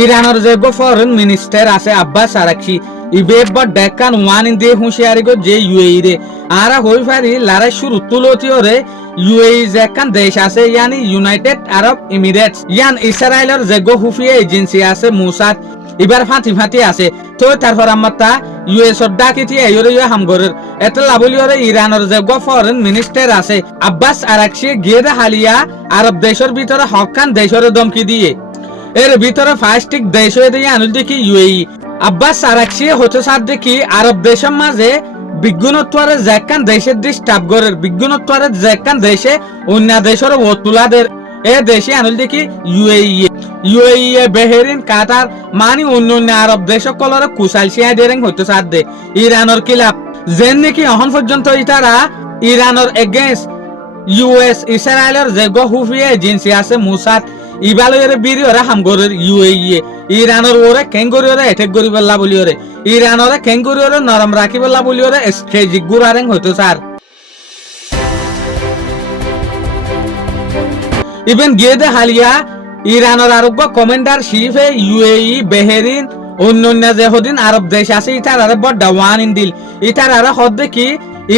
ইরানের যে foreign minister আছে আব্বাস আরাকচি ইবেবা ডেকান ওয়ান ইন দিয়ে হুঁশিয়ারি গো যে ইউএই রে আরা হই পারি লারাই শুরু তুলতিও রে ইউএই যে কান দেশ আছে ইয়ানি ইউনাইটেড আরব এমিরেটস ইয়ান ইসরায়েলের যে হুফিয়া এজেন্সি আছে মুসাদ এবার ফাঁতি আছে তো তারপর আমার তা ইউএস ডাকিতি এয়রে হামগরের এত লাবলিয়রে ইরানের যে ফরেন মিনিস্টার আছে আব্বাস আরাকচি গিয়ে হালিয়া আরব দেশের ভিতরে হকান দেশের ধমকি দিয়ে এর ভিতরে ফাস্টিক দেশ হয়ে দিয়ে আনুল দেখি ইউএই আব্বাস আরাকচি হচ্ছে সাথ দেখি আরব দেশের মাঝে বিজ্ঞানত্বরে যেকান দেশের ডিস্টার্ব গরের বিজ্ঞানত্বরে যেকান দেশে অন্য দেশের ওতুলাদের এ দেশে আনুল দেখি ইউএই বেহেরিন কাতার মানে অন্য আরব দেশ কলরে কুশাল সিয়া দেরেং হইতে সাথ দে ইরানের খিলাফ যেন নাকি এখন পর্যন্ত ইতারা ইরানের এগেইনস্ট ইউএস ইসরায়েলের যে হুফিয়া এজেন্সি আছে মুসাদ ইবালয়ের বিরি ওরা হামগরের ইউএই ইরানের ওরে কেঙ্গরি ওরে এটেক করি বললা বলি ওরে ইরানরে কেঙ্গরি ওরে নরম রাখি বললা বলি ওরে স্ট্রেটেজিক গুরারেং হইতো স্যার ইভেন গিয়ে দে হালিয়া ইরানের আরব কমান্ডার শিফে ইউএই বেহেরিন অন্য যে হদিন আরব দেশ আছে ইতার আরে বড় ওয়ান ইন দিল ইতার আরে হদ দেখি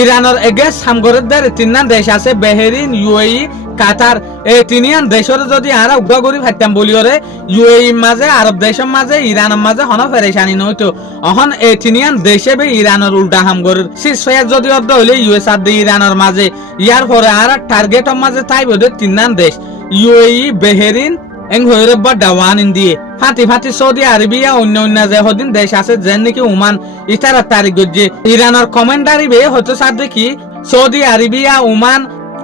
ইরানের এগেস হামগরের দের তিননান দেশ আছে বেহেরিন ইউএই কাতার এই তিনিয়ান দেশের যদি আরা উগ্র করি ফাইতাম বলিওরে ইউএই মাঝে আরব দেশের মাঝে ইরানের মাঝে হন ফেরেশানি নইতো অহন এই তিনিয়ান দেশে বে ইরানের উল্টা হামগরের সিসফায়ার যদি অর্ধ হইলে ইউএস আর ইরানের মাঝে ইয়ার পরে আর টার্গেটের মাঝে তাই বোধ তিননান দেশ ইউএই বেহেরিন এং হইরে বড় ওয়ান ইন দিয়ে ফাতি সৌদি আরবিয়া অন্য যে হদিন দেশ আছে যেন নাকি ওমান ইতারা তারিখ যে ইরানের কমান্ডারি বে হয়তো সাথ দেখি সৌদি আরবিয়া ওমান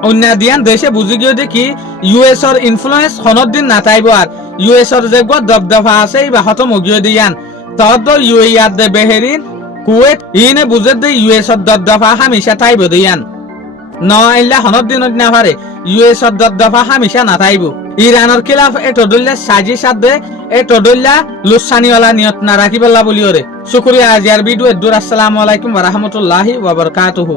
অন্য দিয়ান দেশে বুঝি গিয়ে দেখি ইউএস এর ইনফ্লুয়েন্স হনর দিন না তাইব আর ইউএস এর যে দবদফা আছে বা হত মগিয়ে দিয়ান তদ ইউএই আর দে বেহেরিন কুয়েত ইনে বুঝে দে ইউএস এর দবদফা হামেশা তাইব দিয়ান ন ইল্লা হনর দিন না পারে ইউএস এর দবদফা হামেশা না তাইব ইরানের খিলাফ এ টডুল্লা সাজি সাদে এ টডুল্লা লুসানিওয়ালা নিয়ত না রাখিবল্লা বলিওরে শুকরিয়া আজিয়ার ভিডিও দূর আসসালামু আলাইকুম ওয়া রাহমাতুল্লাহি ওয়া বারাকাতুহু।